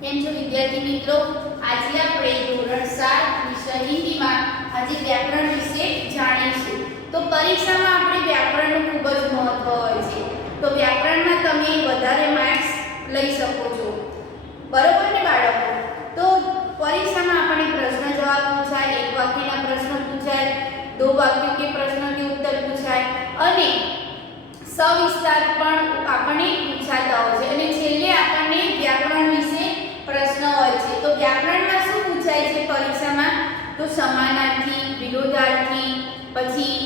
કેમ છો વિદ્યાર્થી મિત્રો? આજે આપણે ધોરણ 7 વિષય હિન્દીમાં આજે વ્યાકરણ વિશે જાણીશું. તો પરીક્ષામાં આપણે વ્યાકરણનું ખૂબ જ મહત્વ હોય છે. તો વ્યાકરણમાં તમે વધારે માર્ક્સ લઈ શકો છો. બરોબર ને બાળકો? તો પરીક્ષામાં આપણને પ્રશ્ન જવાબ પૂછાય, એક વાક્યના પ્રશ્ન પૂછાય, દો વાક્યો કે પ્રશ્ન કે ઉત્તર પૂછાય અને સવિસ્તાર પણ આપણને પૂછાતા હોય છે. અને છેલ્લે આપણને વ્યાકરણ વિશે પ્રશ્ન હોય છે. તો વ્યાકરણમાં શું પૂછાય છે પરીક્ષામાં? તો સમાનાર્થી, વિરોધાર્થી, પછી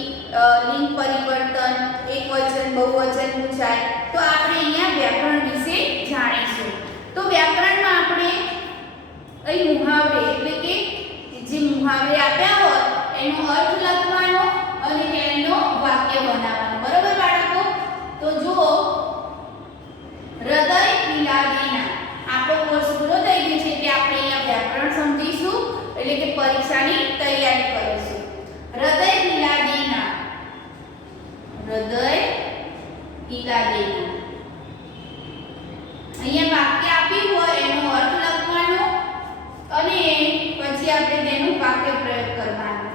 લિંગ પરિવર્તન, એકવચન, બહુવચન પૂછાય. તો આપણે અહીંયા વ્યાકરણ વિશે જાણીશું. તો વ્યાકરણમાં આપણે અહીં મુહાવરે એટલે કે જે મુહાવરે આપ્યા હોય એનો અર્થ લખવાનો અને તેનો વાક્ય બનાવવાનો. બરોબર બાળકો? તો જુઓ, હૃદય પીલા દેના. આપણો કોર્સ પૂરો થઈ ગયો છે એટલે આપણે અહીંયા વ્યાકરણ સમજીશું એટલે કે પરીક્ષાની તૈયારી કરીશું. હૃદય પીલા દેના, હૃદય પીલા દેના. અહીંયા વાક્ય આપ્યું હોય એનો અર્થ લખવાનો અને પછી આપણે તેનું વાક્ય પ્રયોગ કરવાનો.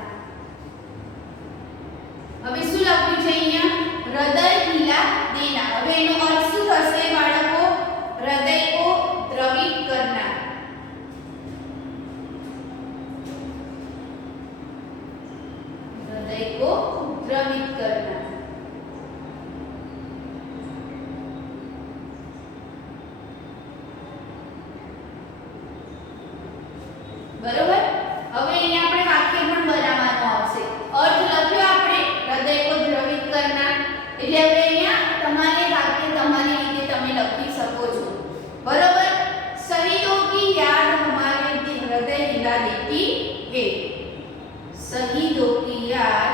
હવે શું લખ્યું છે અહીંયા? હૃદય પીલા દેના. હવે એનો અર્થ શું થશે બાળકો? हृदय को द्रवित करना. हृदय को द्रवित करना. बरोबर? હવે અહીંયા આપણે વાક્ય પણ બનાવવાનું આવશે. અર્થ લખ્યો આપણે હૃદય को द्रवित करना એટલે હવે અહીંયા તમારે વાક્ય તમારી રીતે તમે લખી શકો છો. बरोबर? शहीदों की याद हमारे हृदय हिला देती है. शहीदों की याद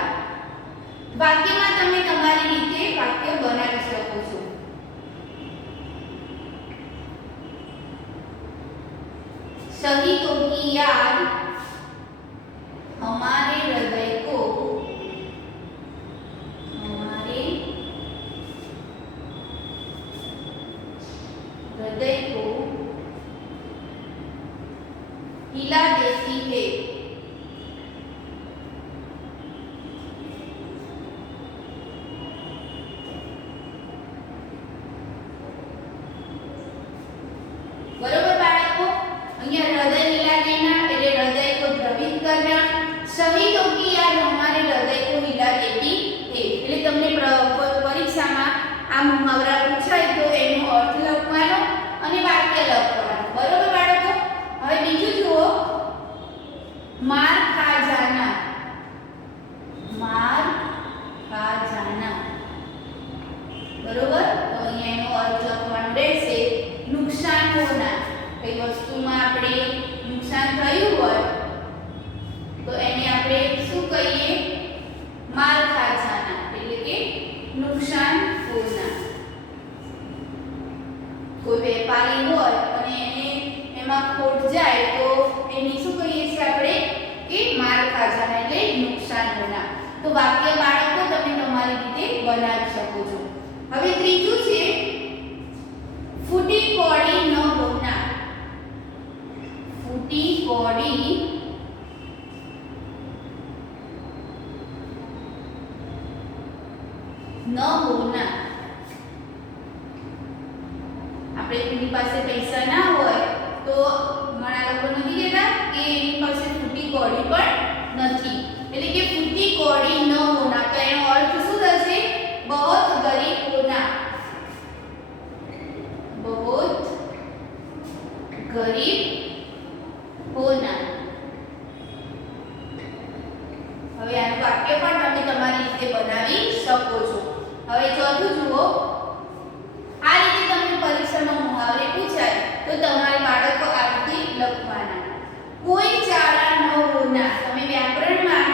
वाक्यમાં તમે તમારી રીતે વાક્ય બનાવી શકો છો. शहीदों की याद हमारे हृदय को, हमारे हृदय को हिला देती है. बरोबर बाळको? અહીંયા હૃદય हिला देना એટલે હૃદય को द्रवित करना. शहीदों की याद हमारे हृदय को हिला देती है એટલે તમને પરીક્ષામાં આ મુહાવરા પૂછાય તો એનો અર્થ લખવાનો અને વાક્ય લખવાનું. બરોબર બાળકો? હવે બીજું જુઓ, માર ખા જાના. માર ખા જાના. બરોબર? તો અહીંયા એનો અર્થ લખવાનો રહેશે નુકસાન હોના. કઈ વસ્તુમાં આપણે નુકસાન થયું હોય તો એને આપણે શું કહીએ? માર ખા જાના એટલે કે નુકસાન હોના. કોઈ વેપારી હોય અને એને એમાં ખોટ જાય તો એની શું કહીએ છીએ આપણે? કે માર ખા જાના એટલે નુકસાન હોના. તો વાક્ય બાળકો તમે તમારી રીતે બનાવી શકો છો. હવે ત્રીજું છે ફૂટી કોડી ન હોના. ફૂટી કોડી ન હોના. આપણે કોઈની પાસે પૈસા ના હોય તો ઘણા લોકો નથી કહેતા કે એની પાસે ફૂટી કોડી પણ નથી. એટલે કે ફૂટી કોડી ન હોના તો એનો અર્થ શું થશે? બહોત ગરીબ હોના. બહોત ગરીબ હોના. હવે આનું વાક્ય પણ તમે તમારી રીતે બનાવી શકો છો. હવે ચોથું જુઓ, આ રીતે તમને પરીક્ષામાં મુહાવરે પૂછાય તો તમારે બાળકો આ રીતે લખવાના. કોઈ ચારા ન હોના. તમે વ્યાકરણમાં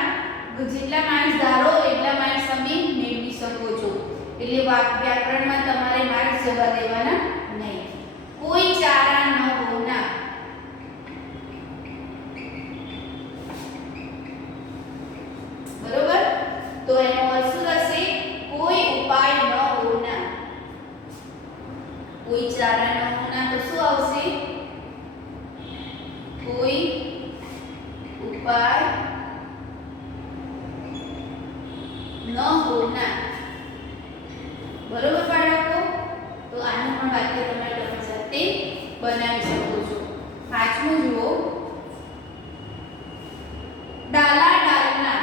જેટલા માર્ક્સ ધારો એટલા માર્ક્સ તમે મેળવી શકો છો. એટલે વ્યાકરણમાં તમારે માર્ક્સ જવા દેવાના નહીં. કોઈ ચારા ન હોના. બરોબર? તો એનો અર્થ શું થશે? કોઈ ઉપાય ન હોના. કોઈ ચારા ન હોના તો શું આવશે? રોના. બરોબર બાળકો? તો આનું પણ વાક્ય તમે તમારી સાથે બનાવી શકો છો. પાંચમું જુઓ, ડાલા ડાલના.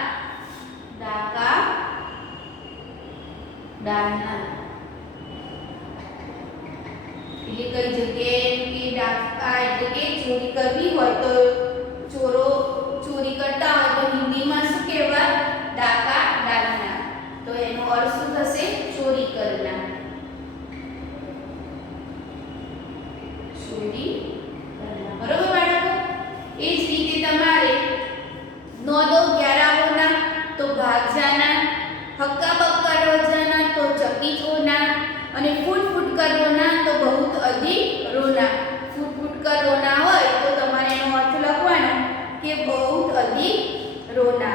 ડાકા ડાલના એટલે કઈ જગ્યાએ કે ડાકા એટલે કે ચોરી કરવી હોય તો ચોરો ચોરી કરતા હોય તો હિન્દીમાં શું કહેવાય? ડાકા ડાલના. તો એનો અર્થ શું થશે? ચોરી કરનાર. ચોરી કરનાર. બરોબર બાળકો? એ જ રીતે તમારે નો દો 11 હોના તો ભાગ જાના, હક્કા બક્કા રોજાના તો ચकित होना અને फुट फुट कर रोना तो बहुत अधिक रोना. फुट फुट कर रोना હોય તો તમારે એનો અર્થ લખવાનો કે बहुत अधिक रोना.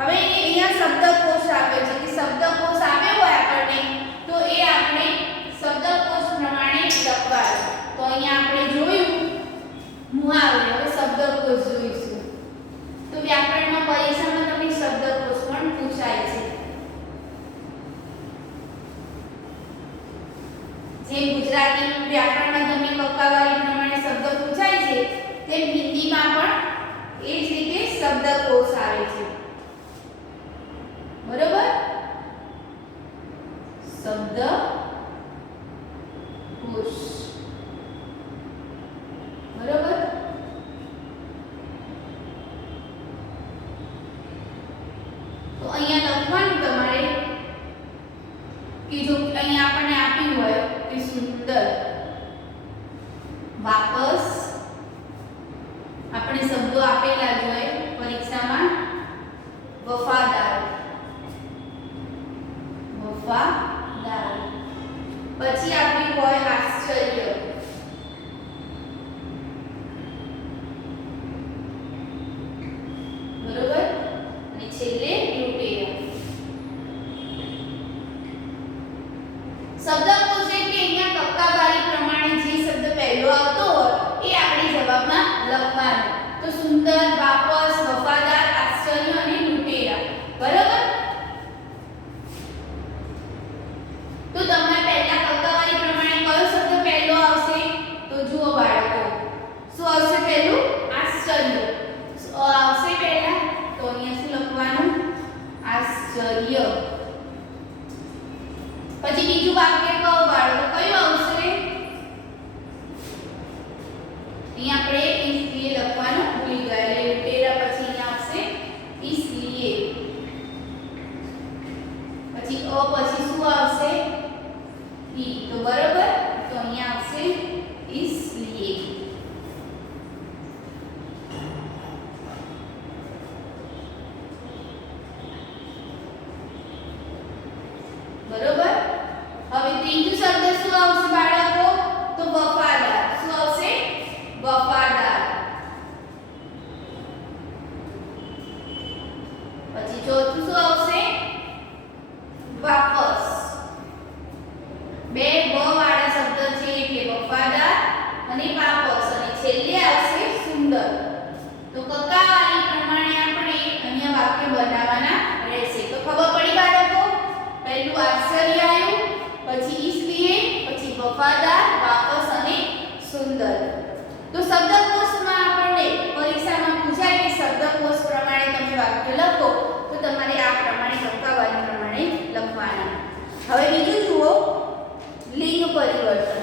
હવે અહીંયા શબ્દકોશ આપે છે કે શબ્દકોશ આપ્યો હોય આપણને તો એ આપણે શબ્દકોશ પ્રમાણે લખવાનું. તો અહીંયા આપણે જોયું મુહાવરો. હવે શબ્દકોશ જોઈશું. તો વ્યાકરણમાં પરીક્ષામાં તમને શબ્દકોશ પણ પૂછાય છે. જે ગુજરાતી વ્યાકરણમાં તમને કક્કાવારી પ્રમાણે શબ્દ પૂછાય છે તેમ હિન્દીમાં પણ એ જ રીતે શબ્દકોશ આવે છે. બરોબર? શબ્દકોશ. બરોબર? તો અહીંયા લખવાનું તમારે કે જો અહીંયા આપણને આપ્યું હોય કે સુંદર, વાપસ આપણે શબ્દો આપેલા જ હોય પરીક્ષામાં. વફાદાર, વફાદાર. પછી આપ્યું હોય આશ્ચર્ય, બરોબર? અને છેલ્લે લૂંટેરા. શબ્દકોશ એટલે અહીંયા કક્કાવારી પ્રમાણે જે શબ્દ પહેલો આવતો હોય એ આપણે જવાબમાં લખવાનો. તો સુંદર, વાપસ, વફાદાર, આશ્ચર્ય અને લૂંટેરા. બરોબર? તો તમારે પહેલા કક્કાવારી પ્રમાણે કયો શબ્દ પહેલો આવશે? તો જુઓ બાળકો, શું આવશે પહેલું? આશ્ચર્ય. આવશે પહેલા તો અહીંયા શું લખવાનું? આશ્ચર્ય. પછી બીજું વાક્ય કહો બાળકો, કયું આવશે? અહીંયા આપણે इसलिए લખવાનું ભૂલી ગયા. એટલે લૂંટેરા પછી અહીંયા આવશે इसलिए. પછી અ પછી શું આવશે? ઈ. તો બરોબર? તો અહીંયા આવશે इसलिए. બરોબર? હવે ત્રીજું શબ્દ શું આવશે બાળકો? તો વફાદાર. શું આવશે? વફાદાર. પછી ચોથું શું આવશે? વાપસ. બે બ વાળા શબ્દ છે એટલે વફાદાર અને વાપસ. અને છેલ્લે આવશે સુંદર. તો કક્કાવારી પ્રમાણે આપણે અહીંયા વાક્ય બનાવવાના રહેશે. તો ખબર પડી બાળકો? પહેલું આશ્ચર્ય આવ્યું, પછી इसलिए, પછી વફાદાર, વાપસ અને સુંદર. તો શબ્દકોશમાં આપણને પરીક્ષામાં પૂછાય કે શબ્દકોશ પ્રમાણે તમે વાક્ય લખો તો તમારે આ પ્રમાણે કક્કાવારી પ્રમાણે લખવાના. હવે બીજું જુઓ, લિંગ પરિવર્તન.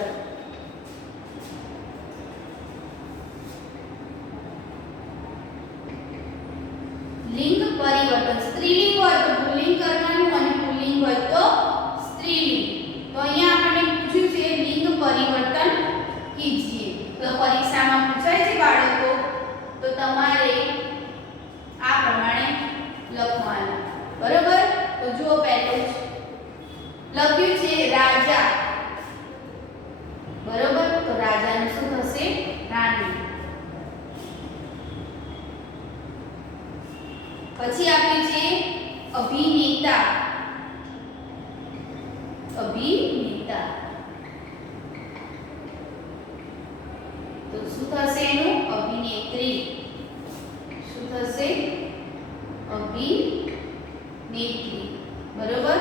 લિંગ પરિવર્તન. સ્ત્રીલિંગ હોય તો પુલ્લિંગ કરવાનું અને પુલ્લિંગ હોય તો સ્ત્રીલિંગ. તો અહીંયા આપણને પૂછ્યું છે લિંગ પરિવર્તન કીજીએ. તો પરીક્ષામાં પૂછાય છે બાળકો તો તમારે આ પ્રમાણે લખવાનું. બરોબર? તો જુઓ પહેલું લખ્યું છે રાજા. બરોબર? તો રાજાનું શું થશે? રાણી. પછી આપ્યું છે અભિનેતા. અભિનેતા. તો શું થશે એનું? અભિનેત્રી. શું થશે? અભિનેત્રી. બરોબર?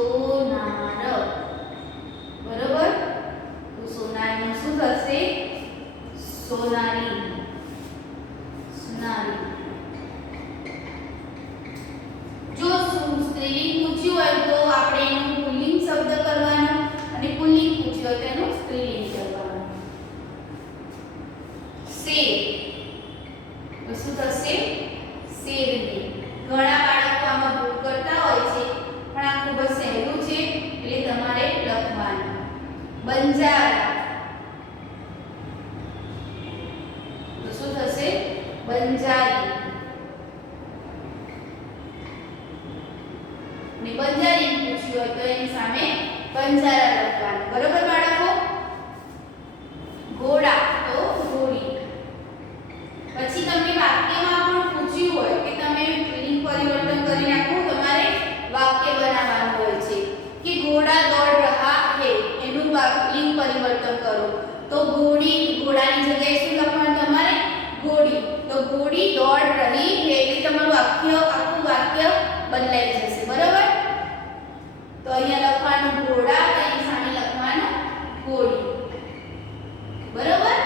સોનાર. બરોબર? તો સોનારનું શું થશે? સોનારી. સોનારી. જો સ્ત્રીલિંગ પૂછ્યું હોય તો આપણે એનું પુલ્લિંગ શબ્દ કરવાનો અને પુલ્લિંગ પૂછ્યું હોય તો એનું સ્ત્રીલિંગ કરવાનું. શેર. તો શું થશે? શેરની. ઘણા બાળકો આમાં ભૂલ કરતા હોય છે પણ આ ખૂબ જ સહેલું છે એટલે તમારે લખવાનું. બંજારા. તો શું થશે? બંજારી. ને બંજારી પૂછ્યું હોય તો એની સામે બંજારા લખવાનું. બરોબર બાળકો? ઘોડા તો ઘોડી. પછી તમને વાક્યમાં પણ પૂછ્યું હોય કે તમે લિંગ પરિવર્તન કરી નાખો, તમારે વાક્ય બનાવવાનું હોય છે કે ઘોડા દોડ રહા હે, એનું લિંગ પરિવર્તન કરો. તો ઘોડી, ઘોડાની જગ્યાએ શું લખવાનું તમારે? ઘોડી. તો ઘોડી દોડ રહી હે એટલે તમારું આખું વાક્ય બદલાઈ જશે. બરાબર? તો અહીંયા લખવાનું ઘોડા, એની સામે લખવાનું ઘોડી. બરાબર?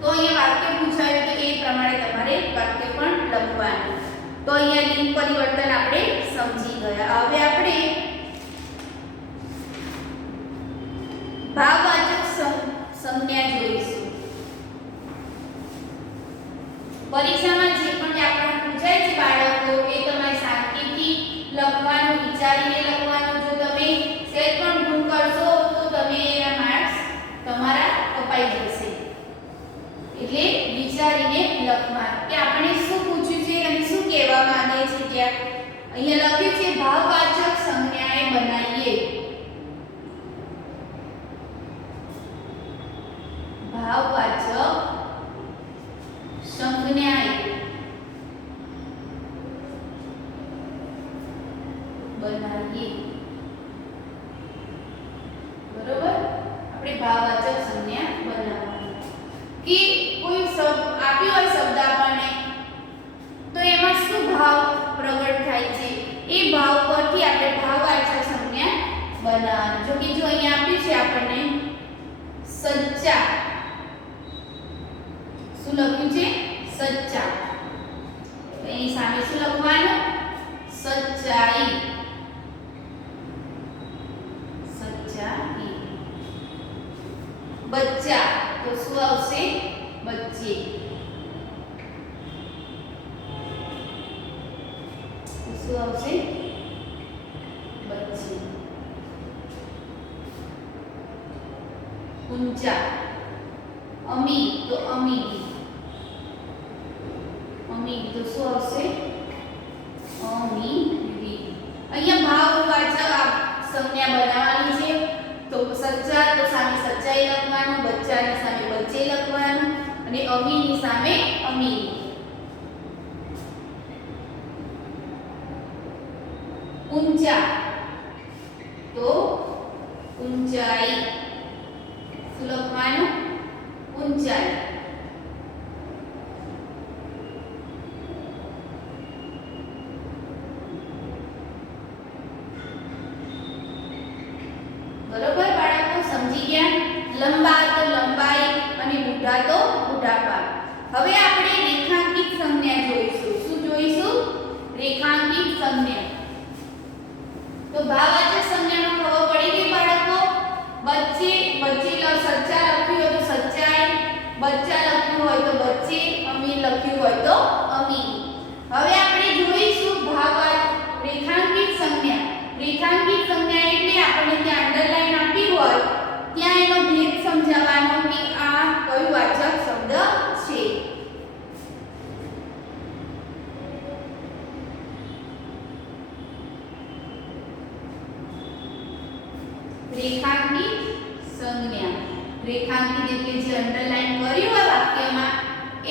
તો અહીંયા વાક્ય પૂછાયું કે એ પ્રમાણે તમારે વાક્ય પણ લખવાનું. તો અહીંયા લિંગ પરિવર્તન આપણે સમજી ગયા. હવે આપણે ભાવવાચક સંજ્ઞા જોઈશું. પરીક્ષામાં જે પણ વ્યાકરણ પૂછાય છે બાળકો, એ તમારે શાંતિથી લખવાનું, વિચારીને લખવાનું. જો તમે સહેજ પણ ભૂલ કરશો તો તમે એના માર્ક્સ તમારા કપાઈ જશે. એટલે વિચારીને લખવાનું કે આપણે શું પૂછ્યું છે અને શું કહેવા માંગે છે. ત્યાં અહીંયા લખ્યું છે ભાવવાચક સંજ્ઞાએ બનાવીએ. ભાવવાચક સંજ્ઞાએ બનાવીએ. બરોબર? આપણે ભાવવાચક સંજ્ઞા બનાવવાની કે કોઈ શબ્દ આપ્યો હોય, શબ્દ આપણને, તો એમાં શું ભાવ પ્રગટ થાય છે એ ભાવ પરથી આપણે ભાવવાચક સંજ્ઞા બનાવવાની. જો કે જો અહીંયા આપ્યું છે આપણને સચ્ચા. શું લખ્યું છે? સચ્ચા. તો એની સામે શું લખવાનું? સચ્ચાઈ. સચ્ચાઈ. બચ્ચા. તો શું આવશે? બચ્ચે. શું આવશે? બચ્ચે. ઊંચા. અમી. તો અમી. અમી. તો શું આવશે? અમીરી. અહીંયા ભાવવાચક સંજ્ઞા બનાવવાની છે. તો સચ્ચા તો સામે સચ્ચાઈ લખવાનું, બચ્ચાની સામે બચ્ચે લખવાનું અને અમીની સામે અમીરી. ઊંચા તો ઊંચાઈ. શું લખવાનું? ઊંચાઈ. બરોબર બાળકો? સમજી ગયા? લંબા તો લંબાઈ અને બુઢા તો બુઢાપા. હવે આપણે રેખાંકિત સંજ્ઞા જોઈશું. શું જોઈશું? રેખાંકિત સંજ્ઞા. તો ભાવવાચક સંજ્ઞામાં ખબર પડી ગઈ બાળકો? બચ્ચે, બચ્ચે સચ્ચા લખ્યું હોય તો સચ્ચાઈ, બચ્ચા લખ્યું હોય તો બચ્ચે, અમીર લખ્યું હોય તો અમીર. હવે આપણે જોઈશું ભાવવાચક રેખાંકિત સંજ્ઞા. રેખાંકિત સંજ્ઞા એટલે આપણે ત્યાં અંડરલાઈન આપી હોય ત્યાં એનો ભેદ સમજાવવાનો કે આ કયું વાચક શબ્દ છે. રેખાંકિત સંજ્ઞા. રેખાંકિત એટલે જે અંડરલાઈન કર્યું હોય વાક્યમાં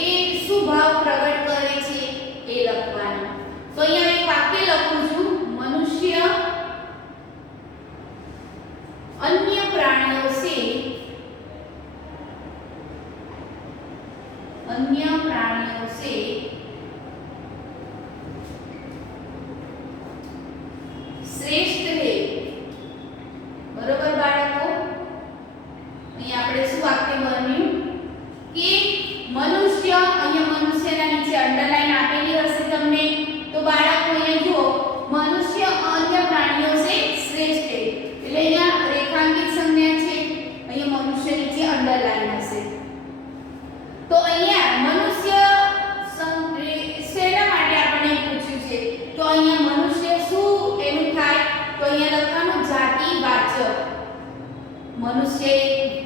એ શું ભાવ પ્રગટ કરે છે એ લખવાનું. તો અહીંયા એક વાક્ય લખું છું. મનુષ્ય अन्य प्राणियों से श्रेष्ठ મનુષ્ય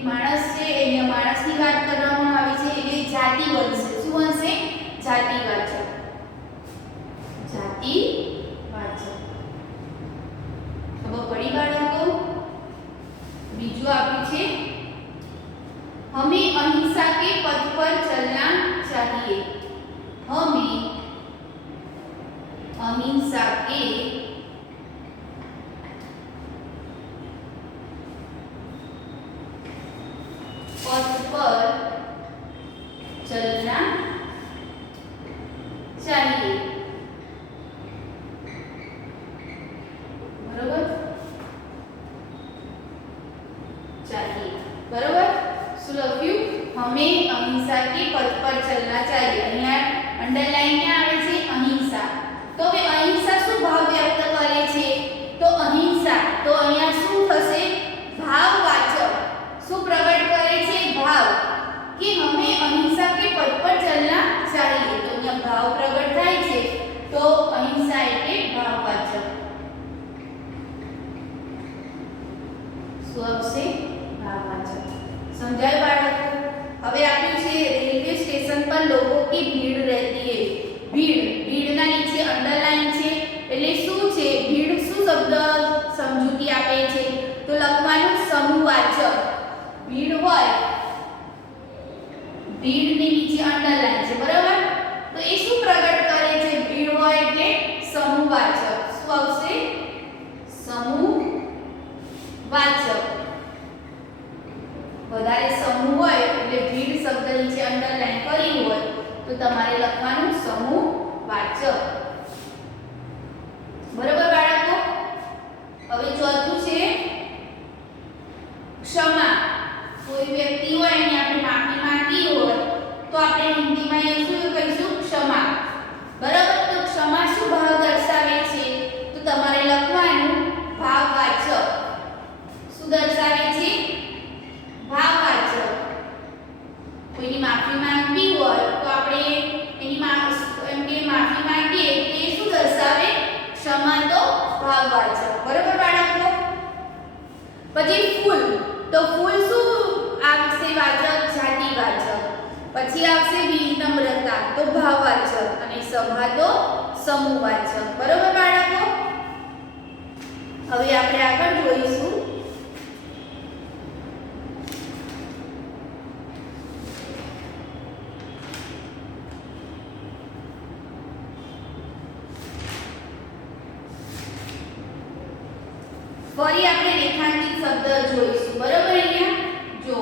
માણસ છે, અહીંયા માણસની વાત કરવામાં આવી છે એટલે જાતિ બનશે. શું બનશે? જાતિવાચક. જાતિવાચક. ખબર પડી બાળકો? બીજું આપ્યું છે हमें अहिंसा के पथ पर चलना चाहिए. हमें अहिंसा के पथ पर चलना चाहिए. बरोबर? चाहिए. बरोबर? શું લખ્યું? हमें अहिंसा के पथ पर चलना चाहिए. અહીંયા અંડરલાઈન ક્યાં આવે છે? અહિંસા. તો હવે અહિંસા શું ભાવ વ્યક્ત કરે છે? તો અહિંસા તો અહીંયા શું થશે? ભાવવાચક. શું પ્રગટ કરે છે? ભાવ. કે हमें अहिंसा के पथ पर चलना चाहिए. તો અહીંયા ભાવ પ્રગટ થાય છે. તો અહિંસા એટલે ભાવવાચક. શું આવશે? ભાવવાચક. समझाए बालक? હવે આપ્યું છે રેલવે સ્ટેશન પર લોકો की भीड़ रहती है. भीड़ ભીડના નીચે અંડરલાઈન છે એટલે શું છે? ભીડ શું શબ્દ સમજૂતી આપે છે? તો લખવાનું સમૂહવાચક. ભીડ હોય, ભીડની નીચે અંડરલાઈન છે. બરાબર? તો એ શું પ્રગટ કરે છે? ભીડ હોય એટલે સમૂહવાચક. શું આવશે? સમૂહવાચક. વધારે સમૂહ હોય એટલે ભીડ શબ્દ નીચે અંડરલાઈન કરી હોય તો તમારે લખવાનું સમૂહવાચક. બરાબર બાળકો? હવે ચોથું છે ક્ષમા. કોઈ વ્યક્તિ હોય એની આપણે માફી માંગી હોય તો આપણે હિન્દીમાં એ શું કહીશું? ક્ષમા. બરાબર? તો ક્ષમા શું ભાવ દર્શાવે છે? તો તમારે લખવાનું ભાવવાચક. શું દર્શાવે છે? ભાવવાચક. કોઈની માફી માંગવી હોય તો આપણે એની માફી માંગીએ તે શું દર્શાવે? ક્ષમા. તો ભાવવાચક. બરાબર બાળકો? પછી ફૂલ. તો ફૂલ શું આવશે? વાચક. જાતિવાચક. પછી આવશે વિનમ્રતા તો ભાવવાચક અને સભા તો સમૂહવાચક. બરાબર બાળકો? હવે આપણે આગળ જોઈશું ફરી આપણે રેખાંકિત શબ્દ જોઈશું. બરાબર? અહીંયા જો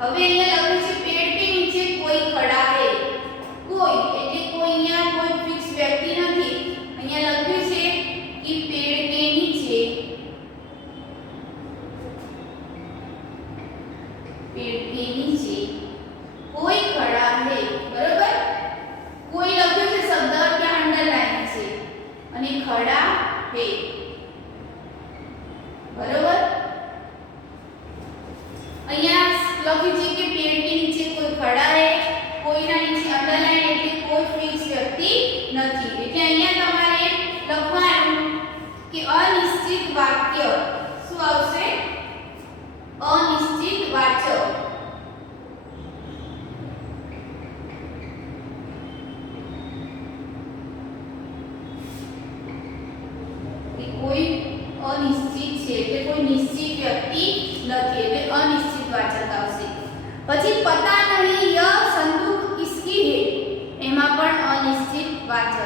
હવે અહીંયા લખ્યું છે પેડ કે નીચે કોઈ ખડા હે. કોઈ એટલે કોઈ અહીંયા કોઈ ફિક્સ વ્યક્તિ નથી. અહીંયા લખ્યું છે કે પેડ કે નીચે, पेड़ के नीचे कोई खड़ा है. बराबर? કોઈ લખ્યું છે શબ્દ ત્યાં અંડરલાઈન છે અને ખડા હે. બરાબર? અહીંયા લખ્યું છે કે પેડ કે નીચે કોઈ ખડા હે. કોઈના નીચે અંડરલાઈન એટલે કોઈ ફિક્સ વ્યક્તિ નથી. એટલે અહીંયા તમારે લખવાનું કે અનિશ્ચિત વાક્ય. શું આવશે? અનિશ્ચિત વાચક. કોઈ અનિશ્ચિત છે એટલે કોઈ નિશ્ચિત વ્યક્તિ નથી એટલે અનિશ્ચિત વાચક આવશે. પછી પતા નહીં યહ સંદૂક કિસકી હે. એમાં પણ અનિશ્ચિત વાચક.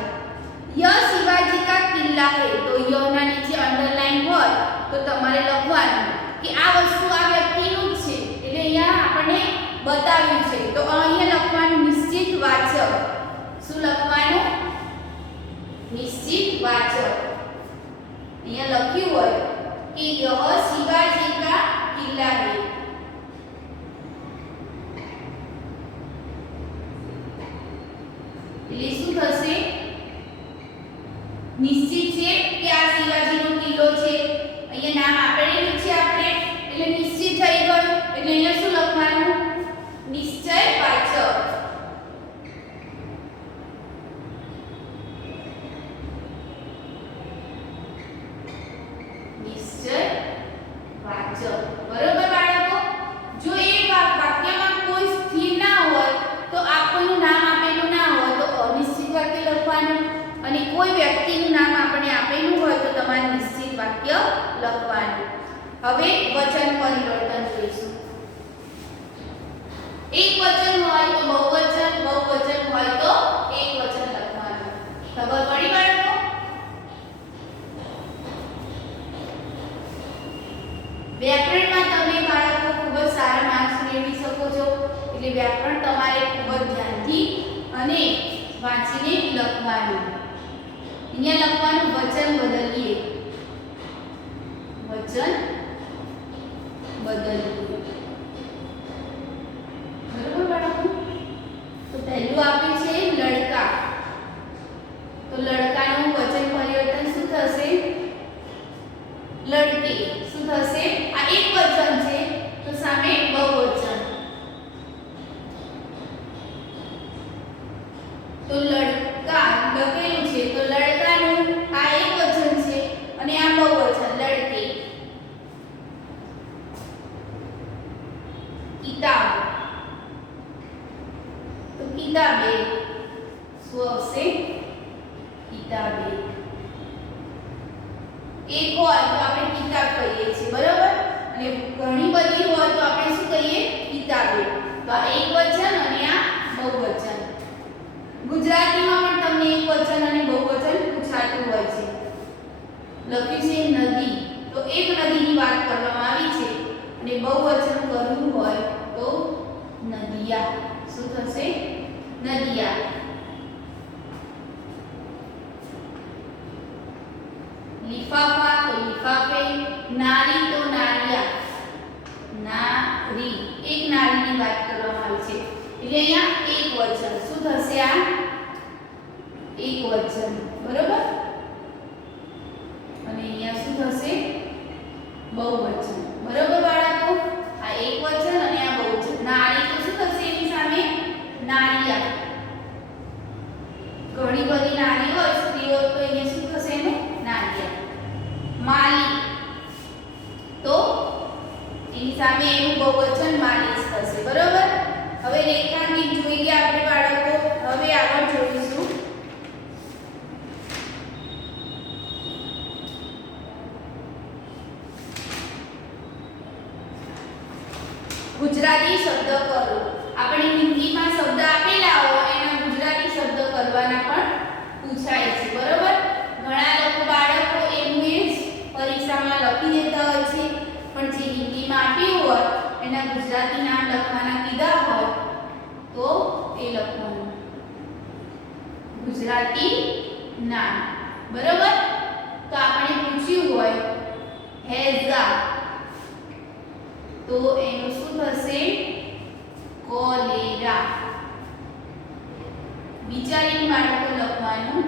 યહ શિવાજી કા કિલ્લા હે. તો યહ ના નીચે અંડરલાઈન હોય તો તમારે લખવાનું કે આ વસ્તુ આ વ્યક્તિનું જ છે એટલે અહીંયા આપણને બતાવ્યું છે તો અહીંયા લખવાનું નિશ્ચિત વાચક. શું લખવાનું? નિશ્ચિત વાચક. અહીંયા લખ્યું હોય કે યહ શિવાજી કા કિલ્લા હે. એટલે શું થશે? નિશ્ચિત છે કે આ શિવાજીનો કિલ્લો છે. અહીંયા નામ આપેલું છે આપણે એટલે નિશ્ચિત થઈ ગયું. એટલે અહીંયા શું લખવાનું? નિશ્ચય વાચક. નિશ્ચય વાચક. બરોબર? કોઈ વ્યક્તિનું નામ આપણે આપેલું હોય તો તમારે નિશ્ચિત વાક્ય લખવાનું. હવે વચન પરિવર્તન જોઈશું. એક વચન હોય તો બહુવચન, બહુવચન હોય તો એકવચન લખવાનું. ખબર પડી બાળકો? વ્યાકરણમાં તમે બાળકો ખૂબ જ સારા માર્ક્સ મેળવી શકો છો. એટલે વ્યાકરણ તમારે ખૂબ જ ધ્યાનથી અને વાંચીને લખવાનું. અહીંયા લખવાનું વચન બદલીએ, વચન બદલીએ. બરોબર બાળકો? તો પહેલું આપ્યું છે લડકા. તો લડકાનું વચન પરિવર્તન શું થશે? લડકી. શું થશે? આ એક વચન છે તો સામે બહુવચન. તો લડકા લખેલું છે તો લડકાનું આ એક વચન છે અને આ બહુવચન લડકી. કિતાબ. તો કિતાબે શું આવશે? કિતાબે. એક હોય તો આપણે કિતાબ કહીએ છીએ, બરાબર? અને ઘણી બધી હોય તો આપણે શું કહીએ? કિતાબે. તો આ એક વચન અને આ બહુવચન. ગુજરાતીમાં પણ તમને એક વચન અને બહુવચન પૂછાતું હોય છે. લખ્યું છે નદી. તો એક નદીની વાત કરવામાં આવી છે અને બહુવચન કરવું હોય તો નદિયા. શું થશે? નદિયા. લિફાફા તો લિફાફે. નારી તો નારિયા. નારી. એક નારીની વાત કરવામાં આવી છે એટલે અહીંયા એક વચન. શું થશે? આ એક વચન, બરોબર? અને અહીંયા શું થશે? બહુવચન. બરોબર બાળકો? આ એક વચન અને આ બહુવચન. નારી તો શું થશે એની સામે? નારિયા. ઘણી બધી નારી હોય સ્ત્રીઓ તો અહીંયા શું થશે એનું? નારિયા. માલી તો એની સામે એનું બહુવચન માલીસ થશે, બરોબર? હવે રેખાંકિત જોઈ ગયા આપણે બાળકો. હવે આગળ જોઈશું ગુજરાતી શબ્દ કરો. આપણે હિન્દીમાં શબ્દ આપેલા હોય એના ગુજરાતી શબ્દ કરવાના પણ પૂછાય છે, બરોબર? ઘણા લોકો બાળકો એનું એ જ પરીક્ષામાં લખી દેતા હોય છે, પણ જે હિન્દીમાં આપ્યું હોય એના ગુજરાતી નામ લખવાના કીધા હોય તો એ લખવાનું ગુજરાતી નામ, બરોબર? તો આપણે પૂછ્યું હોય હેઝા તો એનું શું થશે? કોલેરા. વિચારીને બાળકો લખવાનું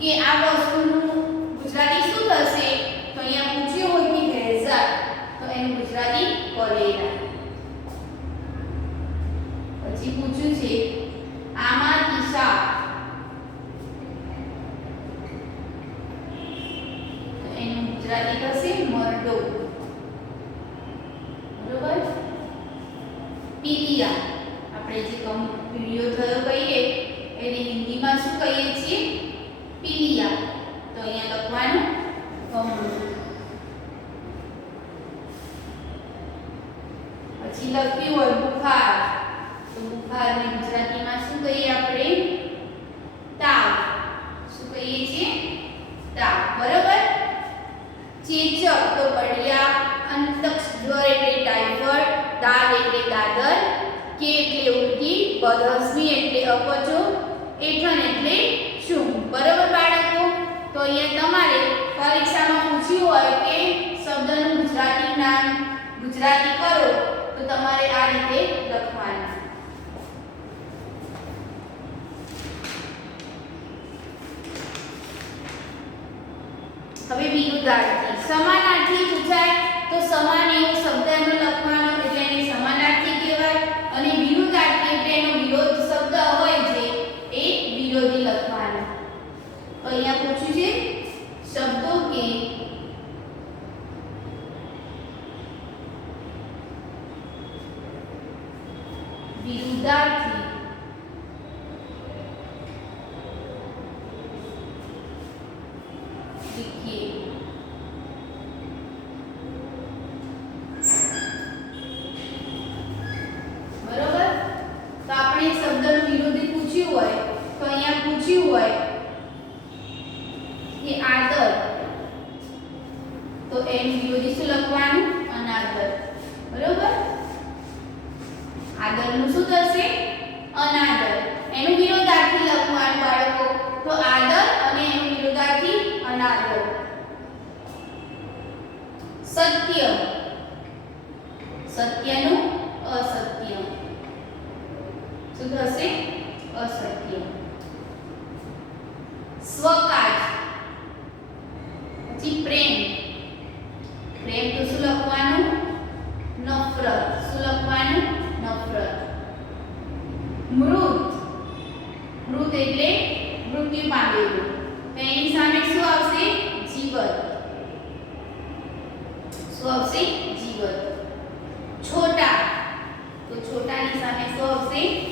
કે આ વસ્તુનું ગુજરાતી શું થશે. તો અહીંયા પૂછ્યું હોય કે હેઝા તો એનું ગુજરાતી કોલેરા. પછી પૂછ્યું છે આમાંથી શાક તો એનું ગુજરાતી થશે મરડો, બરોબર? પીલિયા. આપણે જે વિડિયો થયો કહીએ એને હિન્દીમાં શું કહીએ છીએ? પીલિયા. તો અહીંયા લખવાનું કમળું. પછી લખ્યું હોય બુખાર તો બુખારને ગુજરાતીમાં શું કહીએ આપણે? તાવ. શું કહીએ છીએ? તાવ, બરોબર? ચેચક તો બળિયા. અંતક્ષ જ્વર એટલે ટાઇફોઇડ. દાદ એટલે દાદર. કે એટલે ઉલટી. બદહસ્મી એટલે અપચો. એઠન એટલે શું? બરોબર બાળકો? તો અહીંયા તમારે પરીક્ષામાં પૂછ્યું હોય કે શબ્દનું ગુજરાતી નામ ગુજરાતી કરો તો તમારે આ રીતે લખવાનું. હવે વિરુદ્ધાર્થી. સમાનાર્થી પૂછાય તો સમાન એવો શબ્દ એનો લખવાનો એટલે એને સમાનાર્થી કહેવાય અને વિરુદ્ધાર્થી એટલે એનો વિરોધ શબ્દ હોય છે એ વિરોધી લખવાનો. તો અહીંયા પૂછ્યું છે શબ્દો કે વિરુદ્ધાર્થી એનું વિરોધી શું લખવાનું? અનાદર. બરોબર? આદરનું શું થશે? અનાદર. એનું વિરોધાર્થી લખવાનું બાળકો. તો આદર અને એનું વિરોધાર્થી અનાદર. સત્ય. સત્યનું અસત્ય. શું થશે? અસત્ય. સ્વકાજ. પછી પ્રેમ. પ્રેમ તો શું લખવાનું? નફરત. શું લખવાનું? નફરત. મૃત. મૃત એટલે મૃત્યુ પામેલું. તો એની સામે શું આવશે? જીવત. શું આવશે? જીવત. છોટા. તો છોટાની સામે શું આવશે?